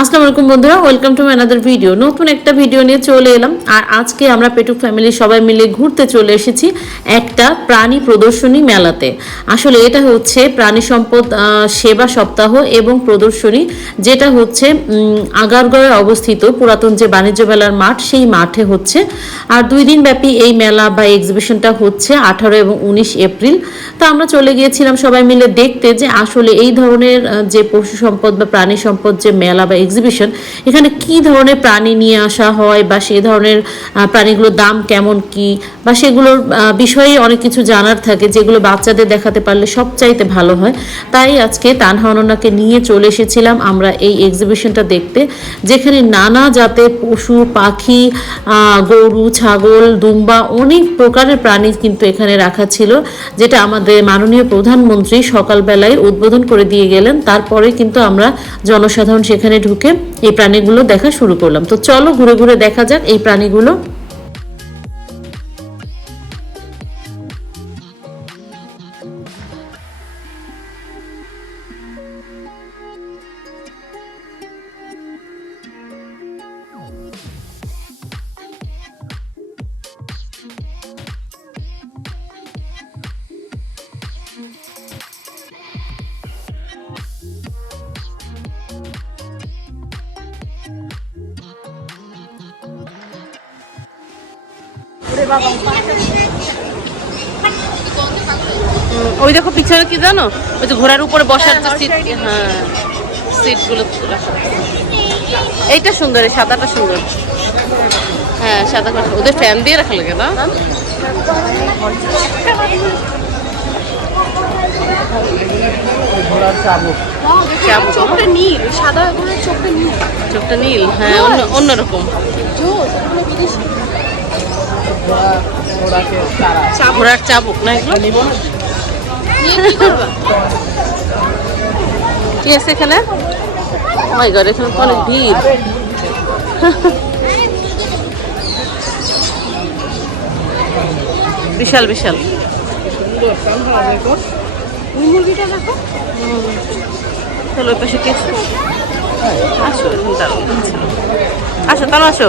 আসসালামু আলাইকুম বন্ধুরা ওয়েলকাম টু অ্যানাদার ভিডিও নতুন একটা ভিডিও নিয়ে চলে এলাম। আর আজকে আমরা পেটুক ফ্যামিলি সবাই মিলে ঘুরতে চলে এসেছি একটা প্রাণী প্রদর্শনী মেলাতে। আসলে এটা হচ্ছে প্রাণী সম্পদ সেবা সপ্তাহ এবং প্রদর্শনী, যেটা হচ্ছে আগারগড়ে অবস্থিত পুরাতন যে বাণিজ্য মেলার মাঠ, সেই মাঠে হচ্ছে। আর দুই দিন ব্যাপী এই মেলা বা এক্সিবিশনটা হচ্ছে আঠারো এবং উনিশ এপ্রিল। তো আমরা চলে গিয়েছিলাম সবাই মিলে দেখতে যে আসলে এই ধরনের যে পশু সম্পদ বা প্রাণী সম্পদ যে মেলা বা এক্সিবিশন এখানে কি ধরনের প্রাণী নিয়ে আসা হয় বা সেই ধরনের প্রাণীগুলোর দাম কেমন কি বা সেগুলোর বিষয়ে অনেক কিছু জানার থাকে যেগুলো বাচ্চাদের দেখাতে পারলে সবচাইতে ভালো হয়। তাই আজকে তানহা অনন্যাকে নিয়ে চলে এসেছিলাম আমরা এই এক্সিবিশনটা দেখতে, যেখানে নানা জাতের পশু, পাখি গরু, ছাগল, দুম্বা অনেক প্রকারের প্রাণী কিন্তু এখানে রাখা ছিল, যেটা আমাদের মাননীয় প্রধানমন্ত্রী সকালবেলায় উদ্বোধন করে দিয়ে গেলেন। তারপরে কিন্তু আমরা জনসাধারণ সেখানে ঢুকে এই প্রাণীগুলো দেখা শুরু করলাম। তো চলো ঘুরে ঘুরে দেখা যাক এই প্রাণীগুলো ওই দেখো পিছনে কি জানো? ওই যে ঘোড়ার উপরে বসার যে সিট হ্যাঁ সিটগুলো এইটা সুন্দর এই সাদাটা সুন্দর। হ্যাঁ সাদা ওদের ফ্যান দিয়ে রাখা লাগে না? চাবুক। না? চোখটা নীল সাদা চোখটা নীল। চোখটা নীল হ্যাঁ অন্য অন্যরকম। ঘোড়ার চাবুক না এগুলো? কি আছে এখানে মাই গড এখানে তো অনেক ভিড় বিশাল বিশাল ওই মুরগিটা দেখো চলো পাশে কি আছে? আসো। আসো তাহলে আসো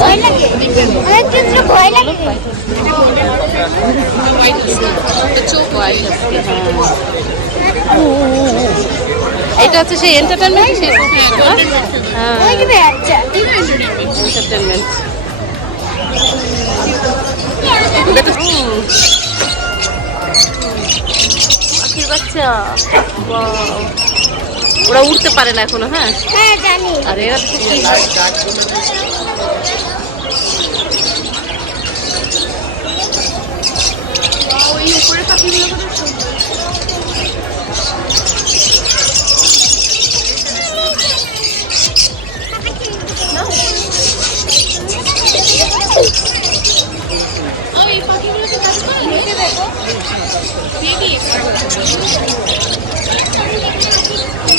ভয় লাগে। আমার কিছু ভয় লাগে। চোখ white হাসকি। এটা হচ্ছে সেই এন্টারটেনমেন্ট হ্যাঁ এন্টারটেনমেন্ট পাখির বাচ্চা. ওরা উঠতে পারে না এখনও হ্যাঁ? হ্যাঁ জানি। আর এরা তো কি ওই উপরে পাখিগুলো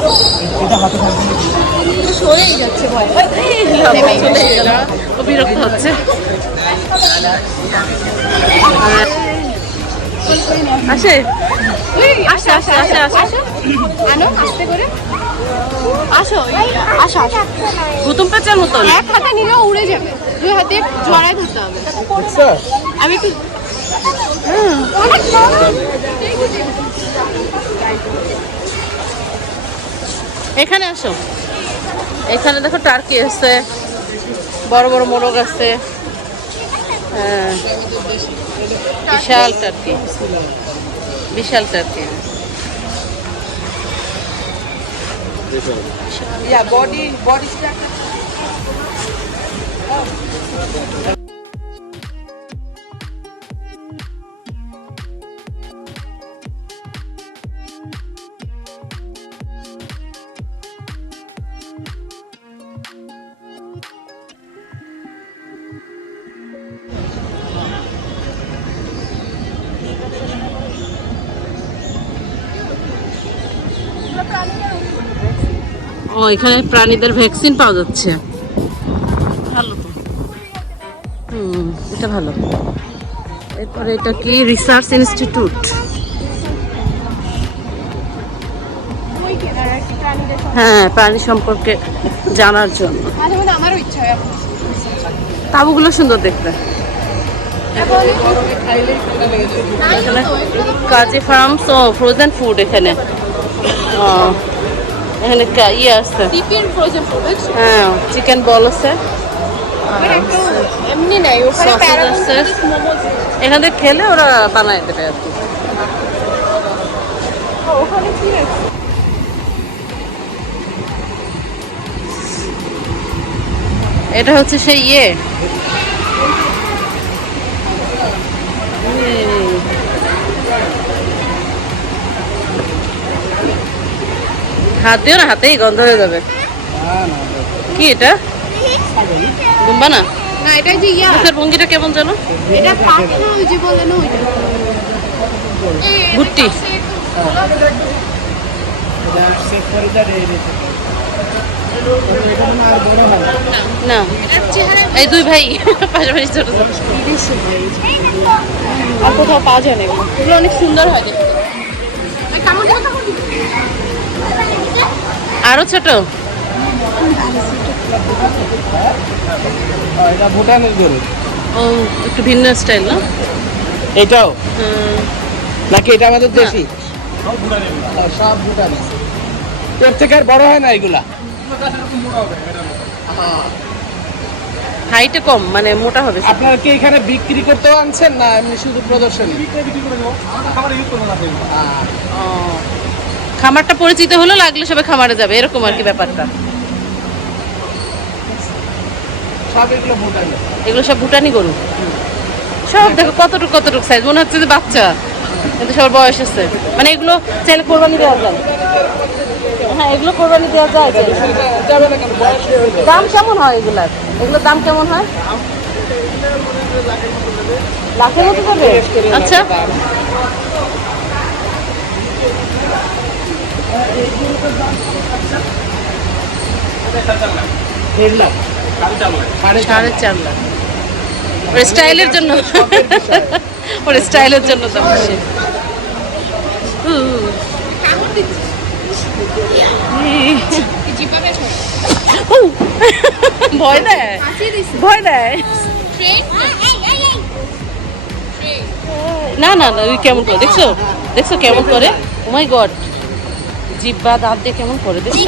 পেয়ারা পেয়ারা খেতে সরেই যাচ্ছে ভয়। চলে গেল বিরক্ত হচ্ছে। আসে। আসে আসে আসে আসে আনো আস্তে করে। আসো আসো হুতুম পেঁচার মতন। এক হাতে নিলেও উড়ে যাবে। দুই হাতে জড়ায় ধরতে হবে। আমি একটু এখানে আসো। এখানে দেখো টার্কি আছে বড় বড় মোরগ আছে হ্যাঁ বিশাল টার্কি বিশাল টার্কি Yeah, body এখানে প্রাণীদের ভ্যাকসিন পাওয়া যাচ্ছে। ভালো তো। হুম এটা ভালো। এরপরে এটা কি? Research institute. হ্যাঁ প্রাণী সম্পর্কে জানার জন্য। তাবুগুলো সুন্দর দেখতে। কাজী ফার্মস ও ফ্রোজেন ফুড এখানে। ও এখানে ইয়ে আছে। হ্যাঁ চিকেন বল আছে। এখান থেকে খেলে ওরা বানায় দেবে আর কি। ওখানে কি আছে? এটা হচ্ছে সেই ইয়ে। হাত দিও না হাতেই গন্ধ হয়ে যাবে। কি এটা? দুম্বা না? না এটা যে ইয়া। মুখের ভঙ্গিটা কেমন জানো এটা পাখি ওই যে বলে না ওইটা? ভুট্টি না। এই দুই ভাই পাশাপাশি ছোট ছোট আর কোথাও পাওয়া যায় না এগুলো। এগুলো অনেক সুন্দর হয় দেখতে এই কামড় দিবে, কামড় দিবে। আরও ছোট? এটা ভুটানের গরু। ও একটু ভিন্ন স্টাইল না? এটাও? নাকি এটা আমাদের দেশি? সব ভুটানি এর থেকে আর বড় হয় না এগুলা? হাইটে কম মানে মোটা হবে। আপনারা কি এখানে বিক্রি করতেও আনছেন না এমনি শুধু প্রদর্শনী? খামারটা পরিচিত হলো লাগলে সবাই খামারে যাবে এরকম আর কি ব্যাপারটা। এগুলো সব ভুটানি গরু। সব দেখো কতটুকু কতটুকু সাইজ মনে হচ্ছে যে বাচ্চা। কিন্তু সবার বয়স আছে। মানে এগুলো চাইলে কোরবানি দেওয়া যায়। হ্যাঁ এগুলো কোরবানি দেওয়া যায় হয়ে। দাম কেমন হয় এগুলার? এগুলোর দাম কেমন হয়? লাখের মতো যাবে? আচ্ছা। ওর স্টাইলের জন্য। ওর স্টাইলের জন্য ভয় দেয়। ভয় দেয়। না না না কেমন করে? দেখছ? দেখছ কেমন করে? ও মাই গড জিব্বা দাঁত দিয়ে কেমন করে দেখছ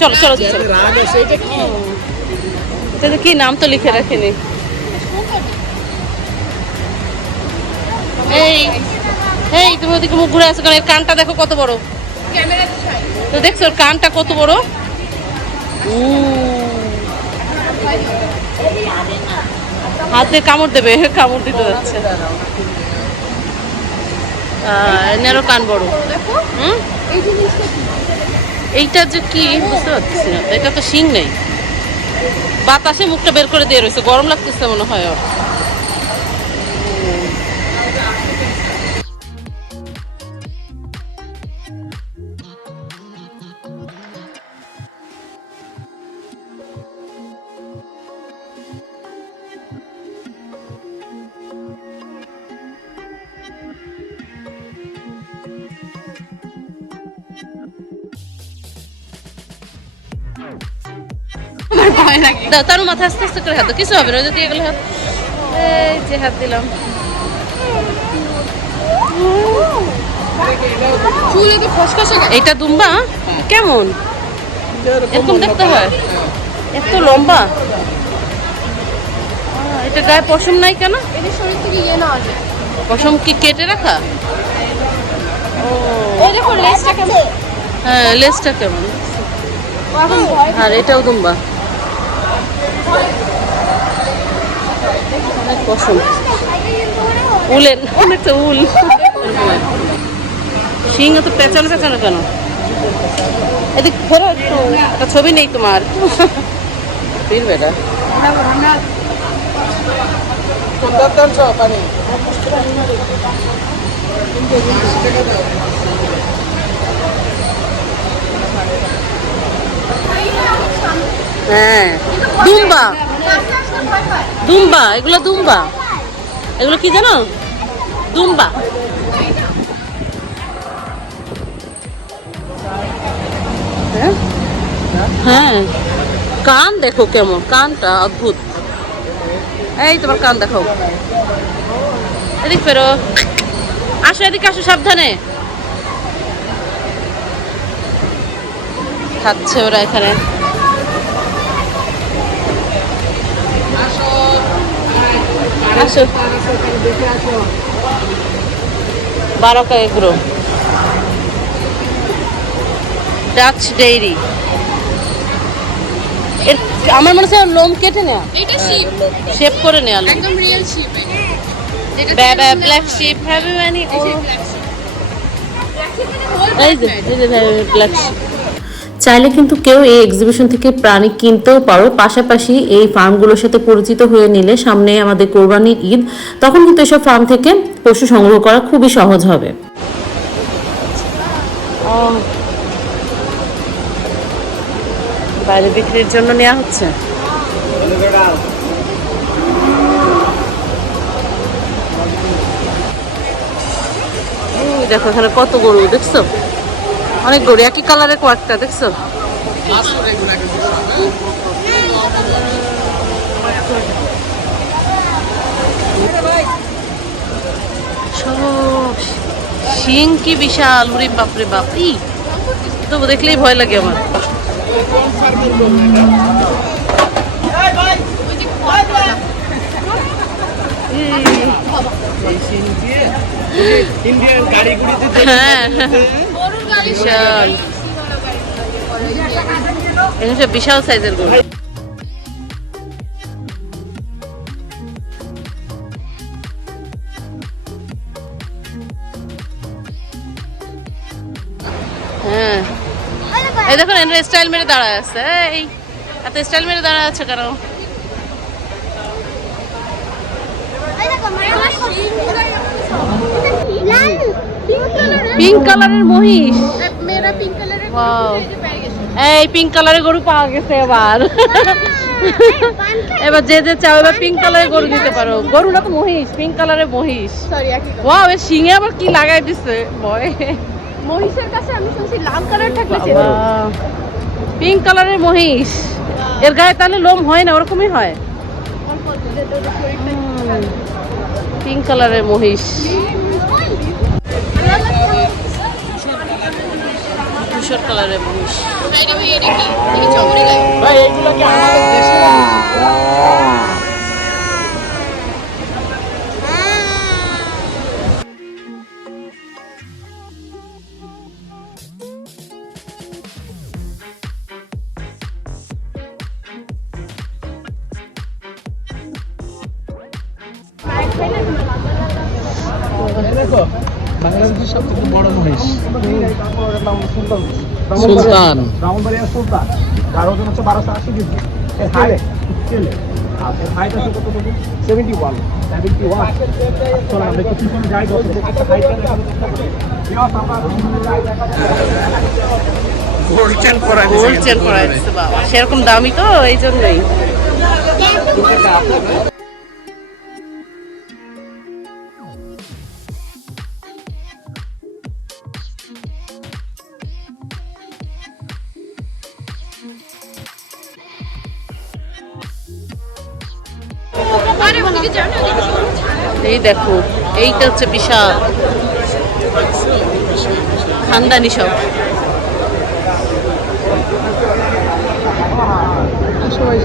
চলো। চলো চলো কি? নাম তো লিখে রাখেনি। এই এই তুমি ওদিকে মুখ ঘুরে আসো কারণ এর কানটা দেখো কত বড়। তো দেখছ ওর কানটা কত বড়? হাতে কামড় দেবে কামড় দিতে যাচ্ছে। এনারও কান বড়। দেখো, হুম? এইটা যে কি? বুঝতে পারছি না। এটা তো শিং নেই। বাতাসে মুখটা বের করে দিয়ে রয়েছে। গরম লাগতেছে মনে হয় ওর। ভয় লাগে। তার মাথা আস্তে আস্তে করে হাত। কিছু হবে না যদি এগুলো হাত। এই যে হাত দিলাম। গেছে। দুম্বা? কেমন? এরকম দেখতে হয়। এত লম্বা? এটা গায়ে পশম নাই কেন? ইয়ে পশম কি কেটে রাখা? হ্যাঁ লেজটা কেমন? আর এটাও দুম্বা। অনেক পশম। উলেন অনেকটা উল। শিং তো পেঁচানো পেঁচানো কেন? এদিক ফেরো একটু একটা ছবি নেই তোমার। ফির বেটা পানি। হ্যাঁ। দুম্বা। দুম্বা, এগুলো দুম্বা। এগুলো কি জানো? দুম্বা। হ্যাঁ? কান দেখো কেমন, কানটা অদ্ভুত। এই তোমার কান দেখো। এদিক ফেরো। আসো এদিকে আসো, সাবধানে। খাচ্ছে ওরা এখানে। আসো। বারোকা এগ্রো। ডাচ ডেইরি আমার মনে ওর লোম কেটে নেওয়া এটা শিপ শেপ করে নেওয়া লোম। একদম রিয়েল শিপ এটা। Black sheep have you any এই যে এই ব্ল্যাক শিপ চাইলে কিন্তু কেউ এই এক্সিবিশন থেকে প্রাণী কিনতেও পারো। পাশাপাশি এই ফার্মগুলোর সাথে পরিচিত হয়ে নিলে সামনে আমাদের কোরবানির ঈদ, তখন কিন্তু এসব ফার্ম থেকে পশু সংগ্রহ করা খুবই সহজ হবে। বাইরে বিক্রির জন্য নেওয়া হচ্ছে? দেখো এখানে কত গরু, দেখছ? অনেক গরু একই কালারের কয়েকটা দেখছ? শিং কি বিশাল উরি বাপরে বাপ ই। তো দেখলেই ভয় লাগে আমার। ইন্ডিয়ান গাড়ি গুড়িতে হ্যাঁ। গাড়ি বিশাল। এখানে সব বিশাল সাইজের গরু। হ্যাঁ। এই দেখুন, এনারা স্টাইল মেরে দাঁড়ায় আছে। এই, এত স্টাইল মেরে দাঁড়ায় আছে কেন? পিঙ্ক কালারের মহিষ. এই পিঙ্ক কালারের গরু পাওয়া গেছে এবার এবার যে যে চাও এবার পিঙ্ক কালারের গরু দিতে পারো গরু না তো মহিষ পিঙ্ক কালারের মহিষ ওয়াও এর শিঙে আবার কি লাগাই দিছে ভয় মহিষের কাছে আমি শুনছি লাল কালার থাকলে পিঙ্ক কালারের মহিষ এর গায়ে তাহলে লোম হয় না ওরকমই হয় পিঙ্ক কালারের মহিষ ধূসর কালারের মহিষ ভাই এটা কি আমাদের দেশে? এই দেখো বাংলাদেশের সবচেয়ে বড় মহিষ। সুলতান। ব্রাহ্মণবাড়িয়া সুলতান। যার ওজন হচ্ছে বারোশো আশি কেজি। স্কেলে আর এর হাইট আছে। এই দেখো এইটা হচ্ছে বিশাল। খানদানি সব। সবাই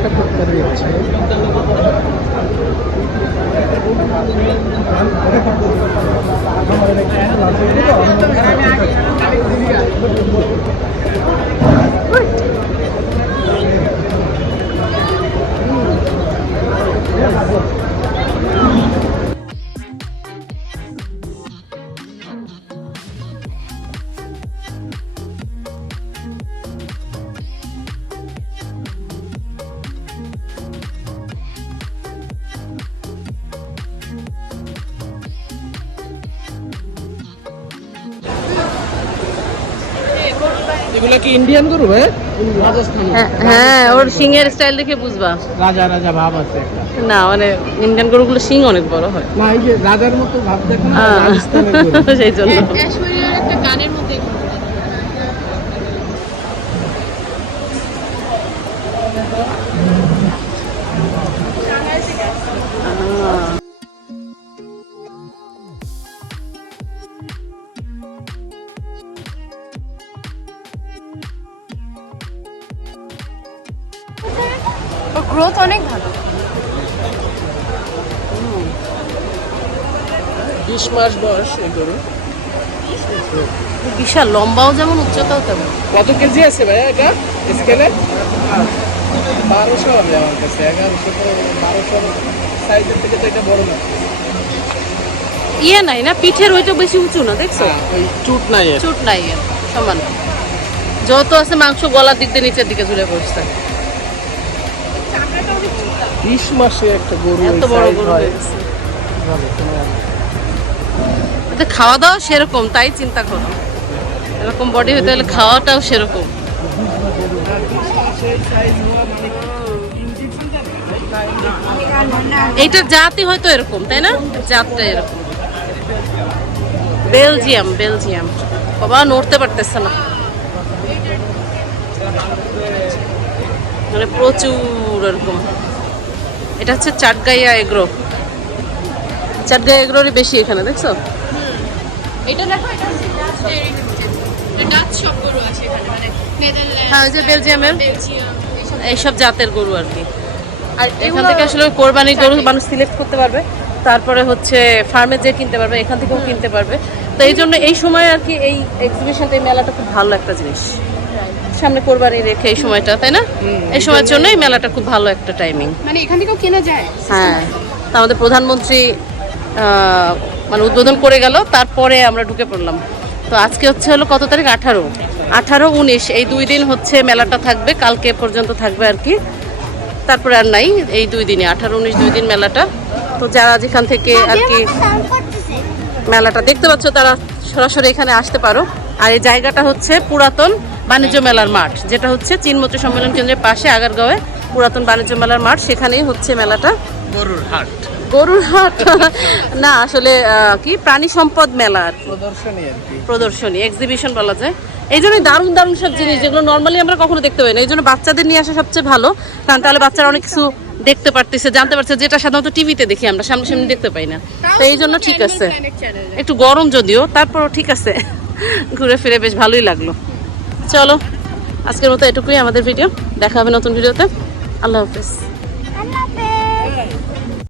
কি ইন্ডিয়ান গরু হ্যাঁ ওর সিংয়ের স্টাইল দেখে বুঝবা। রাজা রাজা ভাব আছে না মানে ইন্ডিয়ান গরুগুলো সিং অনেক বড় হয়। না এই যে রাজার মতো ভাব দেখো না সেই জন্য। একটা গানের মধ্যে বিশ মাস বয়স এই গরু। বিশাল লম্বাও যেমন উচ্চতাও তেমন। কত কেজি আছে ভাই এটা? স্কেলে? বারোশো হবে আমার কাছে এগারোশো তো বারোশো সাইজের থেকে তো এটা বড় না। ইয়ে নাই না পিঠের ওইটা বেশি উঁচু না দেখছ? ওই চুট নাই চুট নাই সমান। যত আছে মাংস গলার দিক দিয়ে নিচের দিকে ঝুলে পড়ছে। বিশ মাসে একটা গরু এত বড় গরু হয়। খাওয়া দাওয়া সেরকম, তাই চিন্তা করো। এরকম বডি হতে হলে খাওয়াটাও সেরকম। এইটার জাতি হয়তো এরকম, তাই না? জাতটা এরকম। Belgium Belgium. বাবা, নড়তে পারতেছে না। মানে প্রচুর এরকম। এটা হচ্ছে চাটগাইয়া এগ্রো। চাটগাইয়া এগ্রোরই বেশি এখানে, দেখছ? এটা দেখো এটা ডাচ ডেয়ারি লিমিটেড ডাচ সব গরু আছে এখানে মানে নেদারল্যান্ড হ্যাঁ যে বেলজিয়ামের বেলজিয়াম এইসব জাতের। গরু আর কি। আর এখান থেকে আসলে কোরবানি গরু মানুষ সিলেক্ট করতে পারবে। তারপরে হচ্ছে ফার্মে যে কিনতে পারবে এখান থেকেও কিনতে পারবে। তো এই জন্য এই সময় আর কি এই এক্সিবিশনটা এই মেলাটা খুব ভালো একটা জিনিস। সামনে কোরবানি রেখে এই সময়টা তাই না? এই সময়ের জন্য এই মেলাটা খুব ভালো একটা টাইমিং মানে এখান থেকেও কেনা যায়। হ্যাঁ। তা আমাদের প্রধানমন্ত্রী আহ, মানে উদ্বোধন করে গেল তারপরে আমরা ঢুকে পড়লাম। তো আজকে হচ্ছে হলো কত তারিখ? আঠারো। আঠারো উনিশ। এই দুই দিন হচ্ছে মেলাটা থাকবে কালকে পর্যন্ত থাকবে আর কি। তারপরে আর নাই এই দুই দিনে আঠারো উনিশ দুই দিন মেলাটা। তো যারা যেখান থেকে আর কি মেলাটা দেখতে পাচ্ছ তারা সরাসরি এখানে আসতে পারো। আর এই জায়গাটা হচ্ছে পুরাতন বাণিজ্য মেলার মাঠ যেটা হচ্ছে চীনমতি সম্মেলন কেন্দ্রের পাশে আগারগাঁওয়ে পুরাতন বাণিজ্য মেলার মাঠ সেখানেই হচ্ছে মেলাটা। গরুর হাট। গরুর হাট? না আসলে কি? প্রাণী সম্পদ মেলা আর প্রদর্শনী আর কি। প্রদর্শনী এক্সিবিশন বলা যায়। এই জন্য দারুণ দারুণ সব জিনিস যেগুলো নর্মালি আমরা কখনো দেখতে পাই না। এই জন্য বাচ্চাদের নিয়ে আসা সবচেয়ে ভালো। কারণ তাহলে বাচ্চারা অনেক কিছু দেখতে পারতেছে জানতে পারছে। যেটা সাধারণত টিভিতে দেখি আমরা সামনাসামনি দেখতে পাই না। তো এই জন্য ঠিক আছে। একটু গরম যদিও তারপরও ঠিক আছে। ঘুরে ফিরে বেশ ভালোই লাগল। চলো আজকের মতো এটুকুই আমাদের ভিডিও দেখা হবে নতুন ভিডিওতে আল্লাহ হাফিজ।